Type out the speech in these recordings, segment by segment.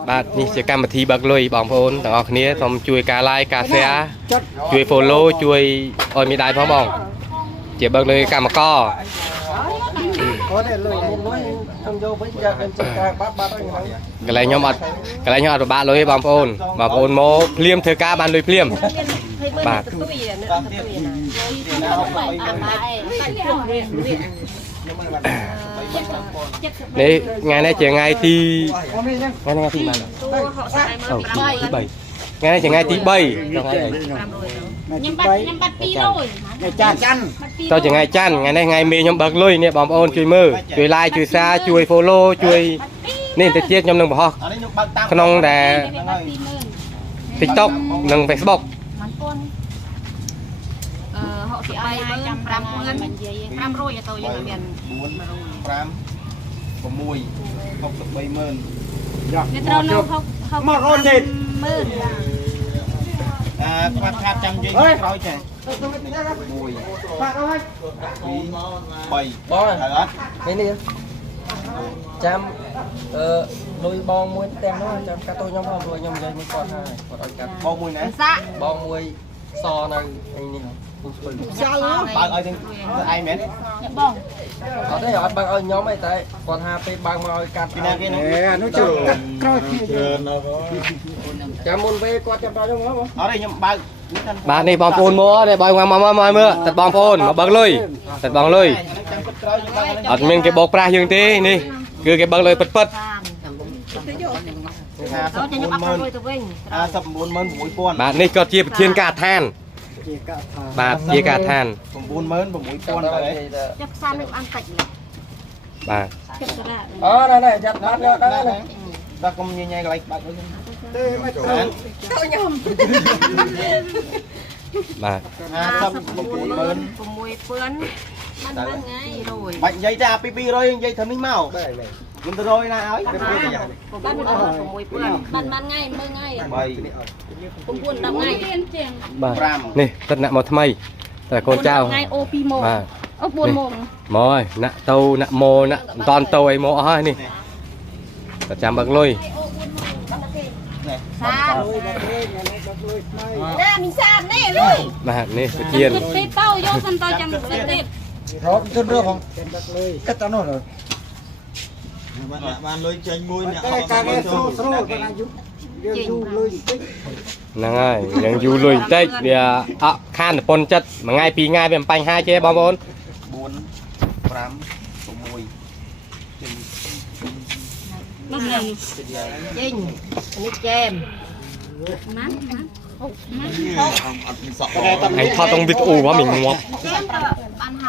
បាទនេះជាកម្មវិធីបើកលុយបងប្អូនទាំងអស់គ្នាសូមជួយការ like ការ share ជួយ follow ជួយឲ្យមានដៃផងបងជាបើកលុយកម្មករ កន្លែងខ្ញុំអត់ពិបាកលុយទេបងប្អូនមកភ្លាមធ្វើការបានលុយភ្លាមបាទនេះថ្ងៃនេះជាថ្ងៃទីថ្ងៃនេះថ្ងៃទី3ថ្ងៃនេះជាថ្ងៃទី3ខ្ញុំបាត់200ថ្ងៃច័ន្ទតើជាថ្ងៃច័ន្ទថ្ងៃនេះថ្ងៃមេខ្ញុំបើកលុយនេះបងប្អូនជួយមើលជួយ like ជួយ share ជួយ follow ជួយនេះទៅទៀតខ្ញុំនឹងបង្ហោះក្នុងតែ TikTok និង Facebook 500ទៅយើងមាន 5 6 630000 អ្នកត្រូវនៅមកអូនទេ មើល ខ្វាត់ខាតចាំនិយាយក្រោយចេះ1 2 3 បង ហើយអត់ នេះចាំលុយបងមួយផ្ទាំងនោះចាំកាត់ទៅខ្ញុំផងព្រោះខ្ញុំនិយាយមួយគាត់ហើយគាត់ឲ្យកាត់ បងមួយណា សាក់ បងមួយសនៅអីនេះពូស្ពឹង បើឲ្យទាំងឯងមែន បង អត់ទេអត់បើកឲ្យខ្ញុំទេតែគាត់ថាពេលបើកមកឲ្យកាត់ ពីណាគេនោះ នោះជួយកាត់ក្រោយចាំមុនពេលគាត់ចាំដល់ខ្ញុំហ៎បង អត់ទេខ្ញុំបើក បាទនេះបងប្អូនមកនេះបងមកមើលតែបងប្អូនមកបើកលុយតែបងលុយ ចាំគិតក្រោយខ្ញុំបើក អត់មានគេបោកប្រាស់យើងទេនេះគឺគេបើកលុយពិត ទៅខ្ញុំអត់ទៅទៅវិញ 5966000 បាទនេះក៏ជាប្រធានការដ្ឋានបាទជាការដ្ឋាន 96000ទៅ ចុះខ្សាននឹងអានតិច បាទ ជិតទៅដែរ អូណែចាប់បាត់យកដល់ ដល់កុំញញ៉ៃកន្លែងបើកវិញ បាទ 5966000 6000มันไงrồi បាច់និយាយតែអាពី200និយាយទៅនេះមកខ្ញុំទៅរយណាឲ្យ បាន6000បានថ្ងៃមើលថ្ងៃ 3 9 10ថ្ងៃទៀនជាង បាទនេះទឹកអ្នកមកថ្មីតែកូនចៅ ថ្ងៃអូ2ម៉ោង បាទ អូ4ម៉ោង មកហើយណាក់ទៅណាក់ម៉ូណាក់មិនតាន់ទៅអីមកអស់ហើយនេះតែចាំបើកលុយ សាណែមីសានេះលុយ បាទនេះប្រធាន ទីទៅយកសិនទៅចាំសិនទៀត រត់ទៅរកផងកាត់ទៅនោះ បានលុយចេញមួយអ្នក ការគេស្រួលគាត់អាយុយើងយូរលុយតិច ហ្នឹងហើយយើងយូរលុយបន្តិចវាអត់ខានប្រពន្ធចិត្តមួយថ្ងៃពីរថ្ងៃវាមិនបញ្ហាទេបងប្អូន 4 5 6 មកនេះចេញនេះចែមណាហើយថតក្នុងវីដេអូមកmìnhងាប់ ចែមបាន596000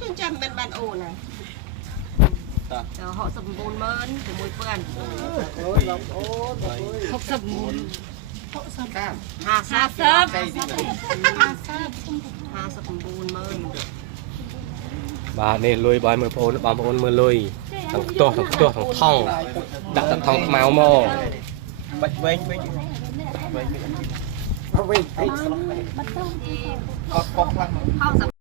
ទៅចាំមិនបានអូណាទៅ690000 បាទនេះលុយបងប្អូនមើលលុយទាំងផ្ទាស់ទាំងថងដាក់តែថងខ្មៅមក បាច់វែងវិញ เอาไว้ កត់ខ្លាំង 60